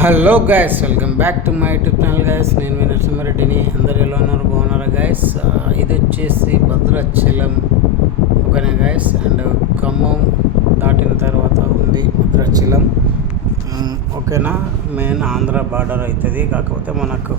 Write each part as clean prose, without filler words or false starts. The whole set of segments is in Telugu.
Hello guys, welcome back to my YouTube channel guys. నేను మీ నరసింహారెడ్డిని. అందరు ఎలా ఉన్నారు? బాగున్నారా గైస్? ఇది వచ్చేసి భద్రాచలం ఓకేనా గైస్. అండ్ ఖమ్మం దాటిన తర్వాత ఉంది భద్రాచలం ఓకేనా. మెయిన్ ఆంధ్ర బార్డర్ అవుతుంది. కాకపోతే మనకు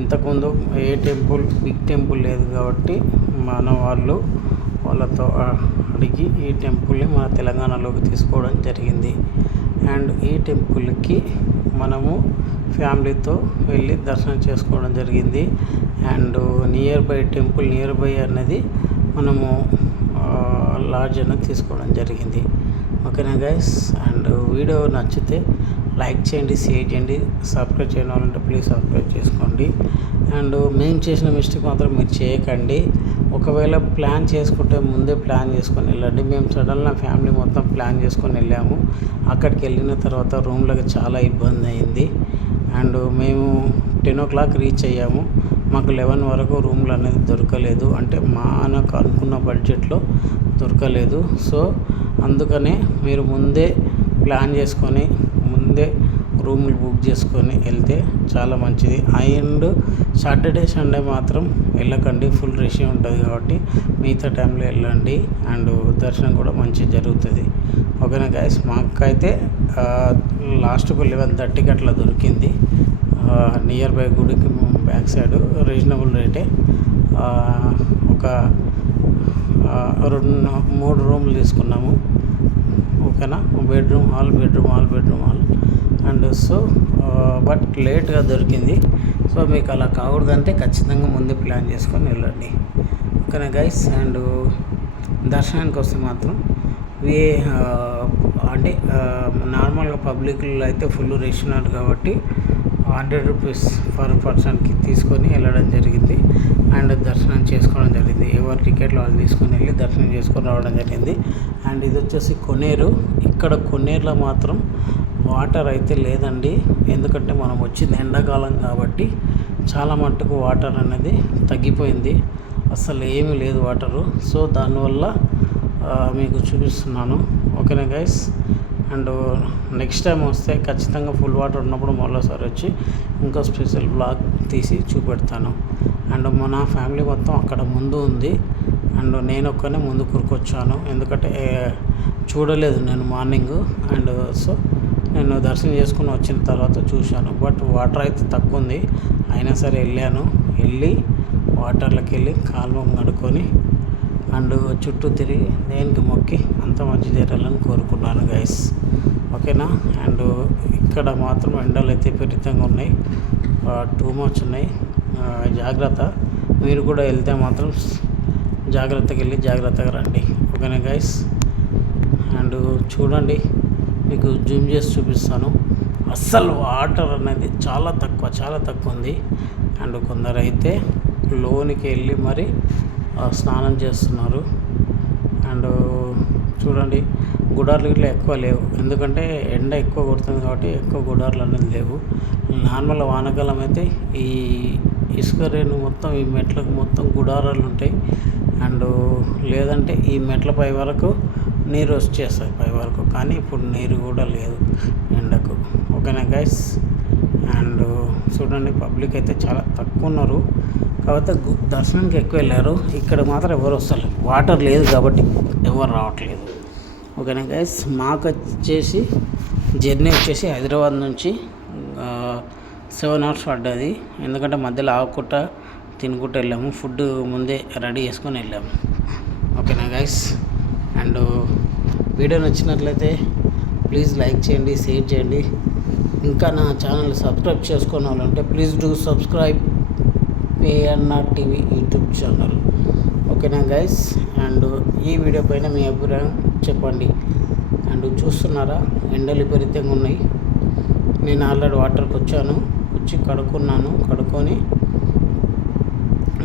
ఇంతకుముందు ఏ టెంపుల్ బిగ్ టెంపుల్ లేదు కాబట్టి మన వాళ్ళతో అడిగి ఈ టెంపుల్ని మన తెలంగాణలోకి తీసుకోవడం జరిగింది. అండ్ ఈ టెంపుల్కి మనము ఫ్యామిలీతో వెళ్ళి దర్శనం చేసుకోవడం జరిగింది. అండ్ టెంపుల్ నియర్ బై అనేది మనము లాడ్జ్ అనేది తీసుకోవడం జరిగింది ఓకేనా గైస్. అండ్ వీడియో నచ్చితే లైక్ చేయండి, షేర్ చేయండి, సబ్స్క్రైబ్ చేయడం వాళ్ళంటే ప్లీజ్ సబ్స్క్రైబ్ చేసుకోండి. అండ్ మేము చేసిన మిస్టేక్ మాత్రం మీరు చేయకండి. ఒకవేళ ప్లాన్ చేసుకుంటే ముందే ప్లాన్ చేసుకొని వెళ్ళండి. మేము సడన్గా ఫ్యామిలీ మొత్తం ప్లాన్ చేసుకొని వెళ్ళాము. అక్కడికి వెళ్ళిన తర్వాత రూమ్లోకి చాలా ఇబ్బంది అయింది. అండ్ మేము 10 o'clock రీచ్ అయ్యాము. మాకు 11 వరకు రూమ్లు అనేది దొరకలేదు. అంటే మనకు అనుకున్న బడ్జెట్లో దొరకలేదు. సో అందుకనే మీరు ముందే ప్లాన్ చేసుకొని ముందే రూములు బుక్ చేసుకొని వెళ్తే చాలా మంచిది. అండ్ సాటర్డే సండే మాత్రం వెళ్ళకండి, ఫుల్ రష్ ఉంటుంది కాబట్టి మిగతా టైంలో వెళ్ళండి. అండ్ దర్శనం కూడా మంచిగా జరుగుతుంది ఓకేనా గైస్. మాకైతే లాస్ట్కు 11:30కి అట్లా దొరికింది. నియర్ బై గుడికి బ్యాక్ సైడ్ రీజనబుల్ రేటే. ఒక 3 రూములు తీసుకున్నాము ఓకేనా. Bedroom hall and so but లేట్గా దొరికింది. సో మీకు అలా కాకూడదంటే ఖచ్చితంగా ముందే ప్లాన్ చేసుకొని వెళ్ళండి ఓకేనా గైస్. అండ్ దర్శనానికి వస్తే మాత్రం అంటే నార్మల్గా పబ్లిక్లో అయితే ఫుల్ రష్ ఉన్నారు కాబట్టి 100 రూపీస్ పర్ పర్సన్కి తీసుకొని వెళ్ళడం జరిగింది. అండ్ దర్శనం చేసుకోవడం జరిగింది. ఎవరి టికెట్లు వాళ్ళు తీసుకొని వెళ్ళి దర్శనం చేసుకొని రావడం జరిగింది. అండ్ ఇది వచ్చేసి కొనేరు. ఇక్కడ కొనేరులో మాత్రం వాటర్ అయితే లేదండి. ఎందుకంటే మనం వచ్చింది ఎండాకాలం కాబట్టి చాలా మట్టుకు వాటర్ అనేది తగ్గిపోయింది. అసలు ఏమీ లేదు వాటరు. సో దానివల్ల మీకు చూపిస్తున్నాను ఓకేనా గైస్. అండ్ నెక్స్ట్ టైం వస్తే ఖచ్చితంగా ఫుల్ వాటర్ ఉన్నప్పుడు మరోసారి వచ్చి ఇంకో స్పెషల్ బ్లాగ్ తీసి చూపెడతాను. అండ్ మన ఫ్యామిలీ మొత్తం అక్కడ ముందు ఉంది. అండ్ నేను ఒక్కనే ముందు కూరుకొచ్చాను, ఎందుకంటే చూడలేదు నేను మార్నింగ్. అండ్ సో నేను దర్శనం చేసుకుని వచ్చిన తర్వాత చూశాను. బట్ వాటర్ అయితే తక్కువ ఉంది. అయినా సరే వెళ్ళి వాటర్లోకి వెళ్ళి కాలువ కడుక్కొని అండ్ చుట్టూ తిరిగి దేనికి మొక్కి అంత మంచి జరగాలని కోరుకున్నాను గైస్ ఓకేనా. అండ్ ఇక్కడ మాత్రం ఎండలు అయితే విపరీతంగా ఉన్నాయి, టూ మచ్ ఉన్నాయి. జాగ్రత్త, మీరు కూడా వెళ్తే మాత్రం జాగ్రత్తగా వెళ్ళి జాగ్రత్తగా రండి ఓకేనా గైస్. అండ్ చూడండి, మీకు జూమ్ చేసి చూపిస్తాను. అస్సలు వాటర్ అనేది చాలా తక్కువ ఉంది. అండ్ కొందరు అయితే లోనికి వెళ్ళి మరి స్నానం చేస్తున్నారు. అండ్ చూడండి, గుడార్లు ఇట్లా ఎక్కువ లేవు, ఎందుకంటే ఎండ ఎక్కువ కొడుతుంది కాబట్టి ఎక్కువ గుడార్లు అనేది లేవు. నార్మల్ వానాకాలం అయితే ఈ ఇసుక రేణు మొత్తం ఈ మెట్లకు మొత్తం గుడారాలు ఉంటాయి. అండ్ లేదంటే ఈ మెట్ల పై వరకు నీరు వచ్చేస్తుంది పై వరకు, కానీ ఇప్పుడు నీరు కూడా లేదు ఎండకు ఓకేనా గైస్. అండ్ చూడండి, పబ్లిక్ అయితే చాలా తక్కువ ఉన్నారు, కాకపోతే దర్శనానికి ఎక్కువ వెళ్ళారు. ఇక్కడ మాత్రం ఎవరు వస్తలేరు, వాటర్ లేదు కాబట్టి ఎవరు రావట్లేదు ఓకేనా గైస్. మాకు వచ్చేసి జర్నీ వచ్చేసి హైదరాబాద్ నుంచి 7 hours పడ్డది. ఎందుకంటే మధ్యలో ఆగకుండా తినుకుంటూ వెళ్ళాము, ఫుడ్ ముందే రెడీ చేసుకొని వెళ్ళాము ఓకేనా గైస్. అండ్ వీడియో నచ్చినట్లయితే ప్లీజ్ లైక్ చేయండి, షేర్ చేయండి. ఇంకా నా ఛానల్ సబ్స్క్రైబ్ చేసుకున్న వాళ్ళంటే please do subscribe PNR TV YouTube channel ఓకేనా గైస్. అండ్ ఈ వీడియో పైన మీ అభిప్రాయం చెప్పండి. అండ్ చూస్తున్నారా, ఎండలు విపరీతంగా ఉన్నాయి. నేను ఆల్రెడీ వాటర్కి వచ్చి కడుక్కొని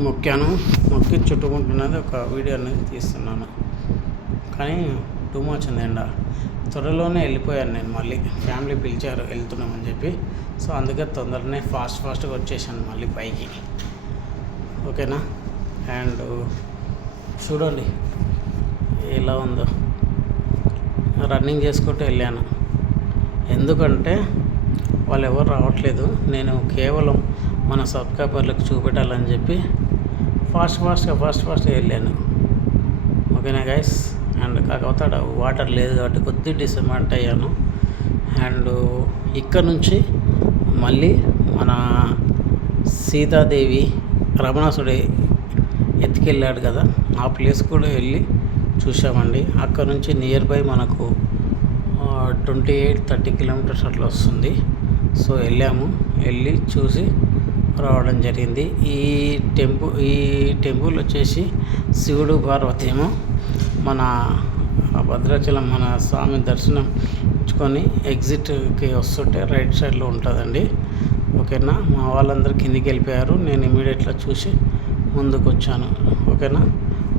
మొక్కి చుట్టుకుంటున్నది ఒక వీడియో అనేది తీస్తున్నాను. కానీ టూ మచ్ ఉంది ఎండ. త్వరలోనే వెళ్ళిపోయాను నేను, మళ్ళీ ఫ్యామిలీ పిలిచారు వెళ్తున్నామని చెప్పి. సో అందుకే తొందరనే ఫాస్ట్గా వచ్చేసాను మళ్ళీ పైకి ఓకేనా. అండ్ చూడండి ఎలా ఉందో, రన్నింగ్ చేసుకుంటూ వెళ్ళాను. ఎందుకంటే వాళ్ళు ఎవరు రావట్లేదు. నేను కేవలం మన సబ్స్క్రైబర్లకు చూపెట్టాలని చెప్పి ఫాస్ట్గా వెళ్ళాను. ఓకేనా గైస్. అండ్ కాకపోతే అక్కడ వాటర్ లేదు కాబట్టి కొద్దిగా డిసప్పాయింట్ అయ్యాను. అండ్ ఇక్కడ నుంచి మళ్ళీ మన సీతాదేవి రావణాసుడి ఎత్తుకెళ్ళాడు కదా, ఆ ప్లేస్ కూడా వెళ్ళి చూసామండి. అక్కడ నుంచి నియర్ బై మనకు 28-30 కిలోమీటర్స్ అట్లా వస్తుంది. సో వెళ్ళి చూసి రావడం జరిగింది. ఈ టెంపుల్ వచ్చేసి శివుడు పార్వతి ఏమో మన భద్రాచలం మన స్వామి దర్శనం ఇచ్చుకొని ఎగ్జిట్కి వస్తుంటే రైట్ సైడ్లో ఉంటుందండి. ఓకేనా. మా వాళ్ళందరూ కిందికి వెళ్ళిపోయారు. నేను ఇమీడియట్గా చూసి ముందుకు వచ్చాను. ఓకేనా.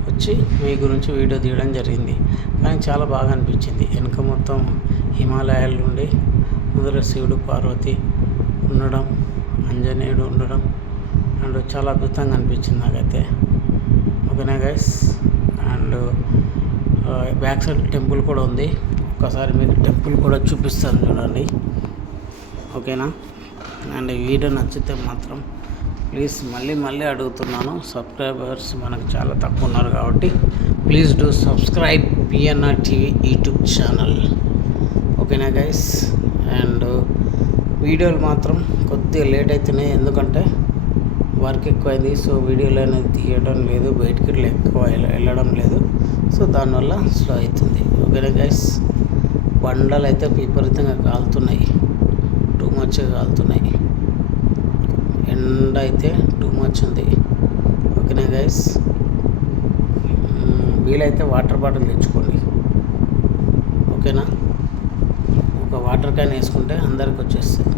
వచ్చి మీ గురించి వీడియో తీయడం జరిగింది. కానీ చాలా బాగా అనిపించింది. వెనుక మొత్తం హిమాలయాల నుండి ముందర శివుడు పార్వతి ఉండడం, ఆంజనేయుడు ఉండడం అండ్ చాలా అద్భుతంగా అనిపించింది నాకైతే. ఓకేనా guys. And back side temple కూడా ఉంది. ఒక్కసారి మీకు టెంపుల్ కూడా చూపిస్తాను చూడండి. ఓకేనా. అండ్ ఈ వీడియో నచ్చితే మాత్రం ప్లీజ్ మళ్ళీ అడుగుతున్నాను, సబ్స్క్రైబర్స్ మనకు చాలా తక్కువ ఉన్నారు కాబట్టి please do subscribe PNR TV YouTube channel. ఓకేనా గైస్. అండ్ వీడియోలు మాత్రం కొద్దిగా లేట్ అవుతున్నాయి, ఎందుకంటే వర్క్ ఎక్కువైంది. సో వీడియోలు అనేది తీయడం లేదు, బయటికి ఎక్కువ వెళ్ళడం లేదు. సో దానివల్ల స్లో అవుతుంది. ఓకేనా గైస్. బండలు అయితే విపరీతంగా కాలుతున్నాయి, టూ మచ్గా కాలుతున్నాయి. ఎండ అయితే టూ మచ్ ఉంది. ఓకేనా గైస్. వీలైతే వాటర్ బాటిల్ తెచ్చుకోండి. ఓకేనా. ఒక వాటర్ క్యాన్ వేసుకుంటే అందరికి వచ్చేస్తుంది.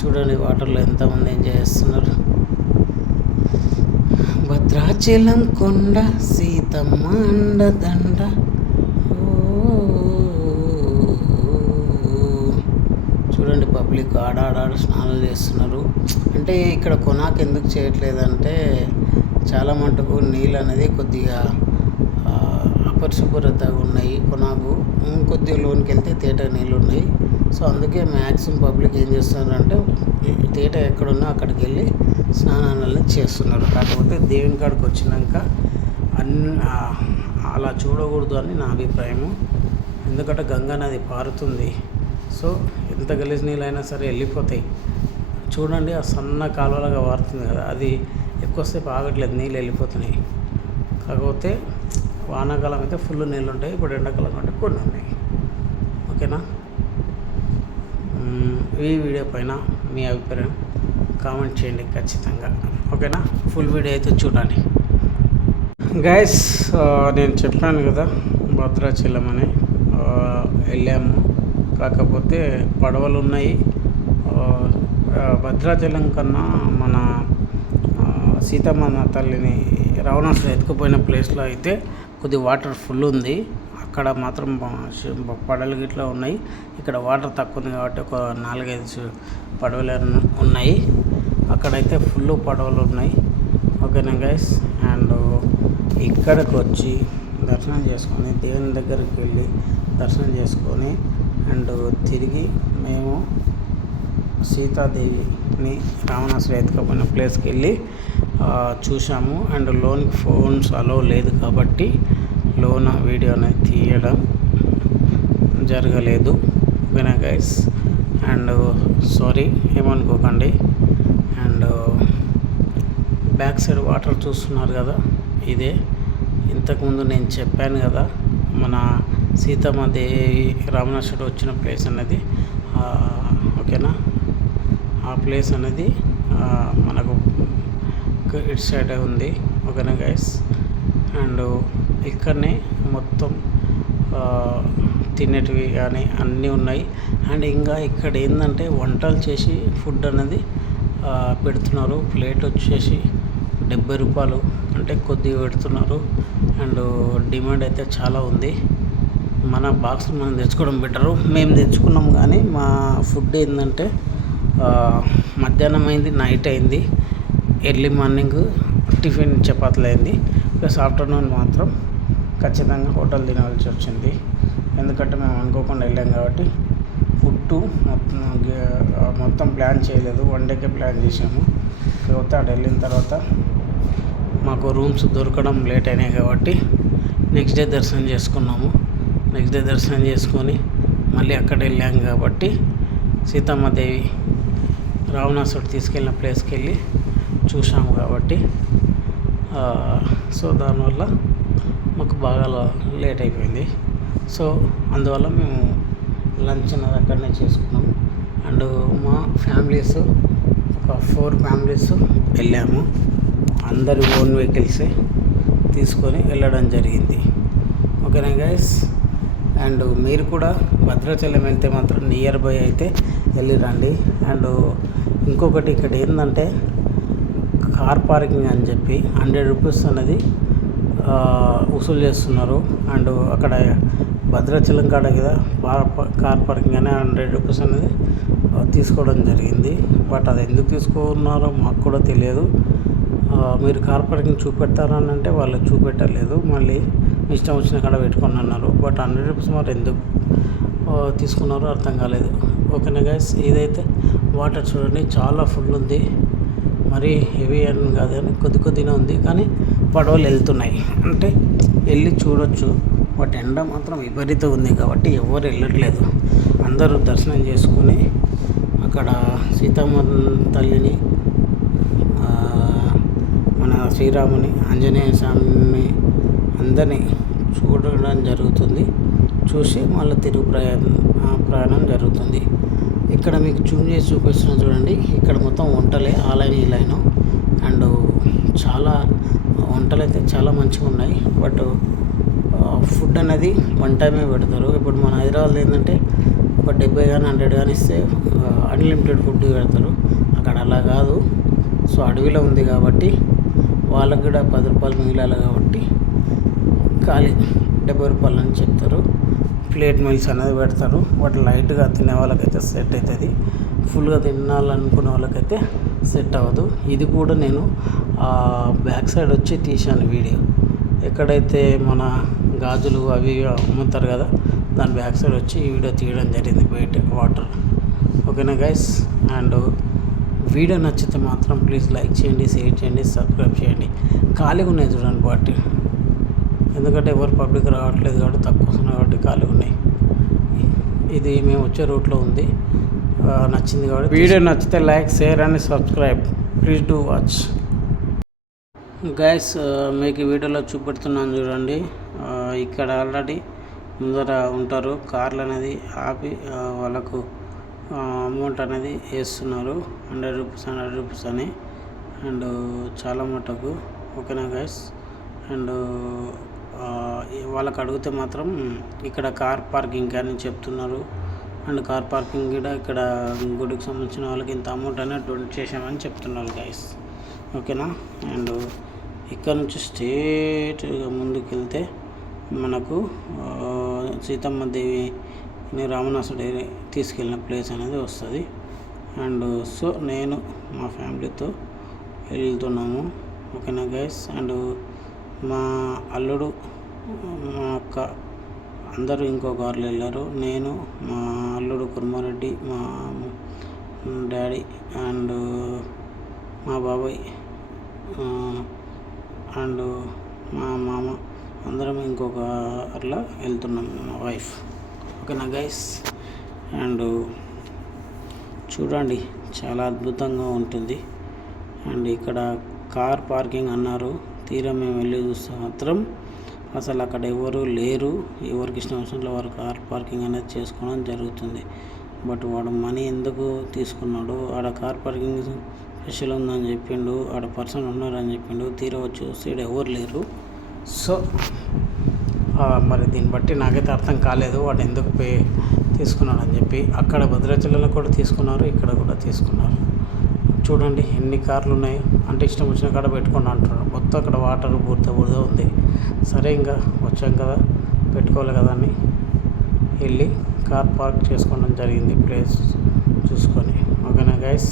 చూడండి వాటర్లో ఎంతమంది ఎంజాయ్ చేస్తున్నారు. భద్రాచలం కొండ సీతమ్మ అండదండ, చూడండి పబ్లిక్ ఆడాడ స్నానాలు చేస్తున్నారు. అంటే ఇక్కడ కొనాకు ఎందుకు చేయట్లేదంటే చాలా మటుకు నీళ్ళు అనేది కొద్దిగా అపరిశుభ్రతగా ఉన్నాయి. కొనాకు కొద్దిగా లోనికి వెళ్తే తేట నీళ్ళు ఉన్నాయి. సో అందుకే మ్యాక్సిమం పబ్లిక్ ఏం చేస్తున్నారంటే తేట ఎక్కడున్నా అక్కడికి వెళ్ళి స్నానాలను చేస్తున్నారు. కాకపోతే దేవుని కాడికి వచ్చినాక అలా చూడకూడదు అని నా అభిప్రాయము. ఎందుకంటే గంగా నది పారుతుంది. సో ఎంత గలీజ్ నీళ్ళైనా సరే వెళ్ళిపోతాయి. చూడండి ఆ సన్న కాలువలాగా పారుతుంది కదా, అది ఎక్కువసేపు ఆగట్లేదు, నీళ్ళు వెళ్ళిపోతున్నాయి. కాకపోతే వానాకాలం అయితే ఫుల్ నీళ్ళు ఉంటాయి, ఇప్పుడు ఎండాకాలం అంటే కొన్ని ఉన్నాయి. ఓకేనా. ఈ వీడియో పైన మీ అభిప్రాయం కామెంట్ చేయండి ఖచ్చితంగా. ఓకేనా. ఫుల్ వీడియో అయితే చూడండి గైస్. నేను చెప్పాను కదా భద్రాచలం అని వెళ్ళాము. కాకపోతే పడవలు ఉన్నాయి. భద్రాచలం కన్నా మన సీతమ్మ తల్లిని రావణాసుడు ఎత్తుకుపోయిన ప్లేస్లో అయితే కొద్ది వాటర్ ఫుల్ ఉంది. అక్కడ మాత్రం పడవలు గిట్లా ఉన్నాయి. ఇక్కడ వాటర్ తక్కువ ఉంది కాబట్టి ఒక 4-5 పడవలు ఉన్నాయి. అక్కడైతే ఫుల్ పడవలు ఉన్నాయి. ఓకేనా గైస్. అండ్ ఇక్కడికి వచ్చి దర్శనం చేసుకొని దేవుని దగ్గరికి వెళ్ళి దర్శనం చేసుకొని అండ్ తిరిగి మేము సీతాదేవిని రావణాసుడు ఎత్తుకుపోయిన ప్లేస్కి వెళ్ళి చూసాము. అండ్ లోన్కి ఫోన్స్ అలో లేదు కాబట్టి లోన వీడియో అనేది తీయడం జరగలేదు. ఓకేనా గైస్. అండ్ సారీ ఏమనుకోకండి. అండ్ బ్యాక్ సైడ్ వాటర్ చూస్తున్నారు కదా, ఇదే ఇంతకుముందు నేను చెప్పాను కదా మన సీతమ్మ దేవి రావణాసుడు వచ్చిన ప్లేస్ అనేది. ఓకేనా. ఆ ప్లేస్ అనేది మనకు ఇటు సైడ్ ఉంది. ఓకేనా గైస్. అండ్ ఇక్కడనే మొత్తం తినేటివి కానీ అన్నీ ఉన్నాయి. అండ్ ఇంకా ఇక్కడ ఏంటంటే వంటలు చేసి ఫుడ్ అనేది పెడుతున్నారు. ప్లేట్ వచ్చేసి 70 రూపాయలు, అంటే కొద్దిగా పెడుతున్నారు. అండ్ డిమాండ్ అయితే చాలా ఉంది. మన బాక్స్ మనం తెచ్చుకోవడం బెటరు. మేము తెచ్చుకున్నాం కానీ మా ఫుడ్ ఏంటంటే మధ్యాహ్నం అయింది, నైట్ అయింది, ఎర్లీ మార్నింగ్ టిఫిన్ చపాతీలు అయింది, ప్లస్ ఆఫ్టర్నూన్ మాత్రం ఖచ్చితంగా హోటల్ తినాల్సి వచ్చింది. ఎందుకంటే మేము అనుకోకుండా వెళ్ళాం కాబట్టి ఫుడ్ నైట్ మొత్తం ప్లాన్ చేయలేదు, 1 డేకే ప్లాన్ చేసాము. కాకపోతే అటు వెళ్ళిన తర్వాత మాకు రూమ్స్ దొరకడం లేట్ అయినాయి కాబట్టి నెక్స్ట్ డే దర్శనం చేసుకున్నాము. నెక్స్ట్ డే దర్శనం చేసుకొని మళ్ళీ అక్కడ వెళ్ళాం కాబట్టి సీతమ్మదేవి రావణాసుడు తీసుకెళ్ళిన ప్లేస్కి వెళ్ళి చూసాము కాబట్టి సో దానివల్ల మాకు బాగా లేట్ అయిపోయింది. సో అందువల్ల మేము లంచ్ అన్నది అక్కడనే చేసుకున్నాం. అండ్ మా ఫ్యామిలీస్ ఒక 4 ఫ్యామిలీస్ వెళ్ళాము. అందరి ఓన్ వెహికల్సే తీసుకొని వెళ్ళడం జరిగింది. ఓకేనా గైస్. అండ్ మీరు కూడా భద్రాచలం వెళ్తే మాత్రం నియర్ బై అయితే వెళ్ళి రండి. అండ్ ఇంకొకటి ఇక్కడ ఏంటంటే కార్ పార్కింగ్ అని చెప్పి 100 రూపీస్ అనేది వసూలు చేస్తున్నారు. అండ్ అక్కడ భద్రాచలం కాడ కదా కార్ పార్కింగ్ అనే 100 రూపీస్ అనేది తీసుకోవడం జరిగింది. బట్ అది ఎందుకు తీసుకున్నారో మాకు కూడా తెలియదు. మీరు కార్ పార్కింగ్ చూపెడతారని అంటే వాళ్ళు చూపెట్టలేదు, మళ్ళీ ఇష్టం వచ్చిన కాడ పెట్టుకొని అన్నారు. బట్ 100 రూపీస్ మరి ఎందుకు తీసుకున్నారో అర్థం కాలేదు. ఓకేనా గైస్. ఇదైతే వాటర్ చూడండి చాలా ఫుల్ ఉంది, మరీ హెవీ అని కాదు కానీ కొద్దిగానే ఉంది, కానీ పడవలు వెళ్తున్నాయి అంటే వెళ్ళి చూడొచ్చు. బట్ ఎండ మాత్రం విపరీతంగా ఉంది కాబట్టి ఎవరు వెళ్ళట్లేదు. అందరూ దర్శనం చేసుకుని అక్కడ సీతమ్మ తల్లిని, మన శ్రీరాముని, ఆంజనేయ స్వామిని అందరినీ చూడడం జరుగుతుంది. చూసి మళ్ళీ తిరుగు ప్రయాణం జరుగుతుంది. ఇక్కడ మీకు జూమ్ చేసి చూపిస్తున్నా చూడండి. ఇక్కడ మొత్తం వంటలే ఆలైన ఈ లైన్. అండ్ చాలా వంటలు అయితే చాలా మంచిగా ఉన్నాయి. బట్ ఫుడ్ అనేది 1 టైమే పెడతారు. ఇప్పుడు మన హైదరాబాద్లో ఏంటంటే ఒక 70 కానీ 100 కానీ ఇస్తే అన్లిమిటెడ్ ఫుడ్ పెడతారు. అక్కడ అలా కాదు. సో అడవిలో ఉంది కాబట్టి వాళ్ళకి కూడా 10 రూపాయలు మిగిలాలి కాబట్టి ఖాళీ 70 రూపాయలు అని చెప్తారు. ప్లేట్ మీల్స్ అనేది పెడతారు. బట్ లైట్గా తినే వాళ్ళకైతే సెట్ అవుతుంది, ఫుల్గా తినాలనుకునే వాళ్ళకైతే సెట్ అవ్వదు. ఇది కూడా నేను బ్యాక్ సైడ్ వచ్చి తీశాను వీడియో. ఎక్కడైతే మన గాజులు అవి అమ్ముతారు కదా, దాని బ్యాక్ సైడ్ వచ్చి ఈ వీడియో తీయడం జరిగింది, బయట వాటర్. ఓకేనా గైస్. అండ్ వీడియో నచ్చితే మాత్రం ప్లీజ్ లైక్ చేయండి, షేర్ చేయండి, సబ్స్క్రైబ్ చేయండి. ఖాళీగా ఉన్నాయి చూడండి పార్టీ, ఎందుకంటే ఎవరు పబ్లిక్ రావట్లేదు కాబట్టి తక్కువ ఉన్నాయి కాబట్టి ఖాళీగా ఉన్నాయి. ఇది మేము వచ్చే రూట్లో ఉంది. నచ్చింది కాబట్టి వీడియో నచ్చితే like, share and subscribe. Please do watch. Guys మీకు వీడియోలో చూపెడుతున్నాను చూడండి. ఇక్కడ ఆల్రెడీ ముందర ఉంటారు, కార్లు అనేది ఆపి వాళ్ళకు అమౌంట్ అనేది వేస్తున్నారు. 100 రూపీస్ అని. అండ్ చాలా మటుకు. ఓకేనా గైస్. అండ్ వాళ్ళకి అడిగితే మాత్రం ఇక్కడ కార్ పార్కింగ్ అని చెప్తున్నారు. అండ్ కార్ పార్కింగ్ కూడా ఇక్కడ గుడికి సంబంధించిన వాళ్ళకి ఇంత అమౌంట్ అనేది డొనేట్ చేసామని చెప్తున్నారు గైస్. ఓకేనా. అండ్ ఇక్కడ నుంచి స్ట్రేట్గా ముందుకు వెళ్తే మనకు సీతమ్మ దేవిని రావణాసుడు తీసుకెళ్ళిన ప్లేస్ అనేది వస్తుంది. అండ్ సో నేను మా ఫ్యామిలీతో వెళ్తున్నాము. ఓకేనా గైస్. అండ్ మా అల్లుడు, మా అక్క అందరూ ఇంకో కార్లో వెళ్ళారు. నేను, మా అల్లుడు కుర్మారెడ్డి, మా డాడీ అండ్ మా బాబాయ్ అండ్ మా మామ అందరం ఇంకొక అట్లా వెళ్తున్నాం, మా వైఫ్. ఓకేనా గైస్. అండ్ చూడండి చాలా అద్భుతంగా ఉంటుంది. అండ్ ఇక్కడ కార్ పార్కింగ్ అన్నారు. తీరా మేము వెళ్ళి చూస్తే మాత్రం అసలు అక్కడ ఎవరు లేరు. ఎవరికి ఇష్టం వచ్చినట్లు వారు కార్ పార్కింగ్ అనేది చేసుకోవడం జరుగుతుంది. బట్ వాడు మనీ ఎందుకు తీసుకున్నాడు? ఆడ కార్ పార్కింగ్ స్పెషల్ ఉందని చెప్పిండు, ఆడ పర్సన్ ఉన్నారని చెప్పిండు. తీరా వచ్చి చూస్తే ఎవరు లేరు. సో మరి దీన్ని బట్టి నాకైతే అర్థం కాలేదు వాడు ఎందుకు తీసుకున్నాడు అని చెప్పి. అక్కడ భద్రాచలంలో కూడా తీసుకున్నారు, ఇక్కడ కూడా తీసుకున్నారు. చూడండి ఎన్ని కార్లు ఉన్నాయి. అంటే ఇష్టం వచ్చిన కాడ పెట్టుకోండి అంటున్నారు. మొత్తం అక్కడ వాటర్ బురద ఉంది. సరే ఇంకా వచ్చాం కదా పెట్టుకోవాలి కదా అని వెళ్ళి కార్ పార్క్ చేసుకోవడం జరిగింది, ప్లేస్ చూసుకొని. ఓకేనా గైస్.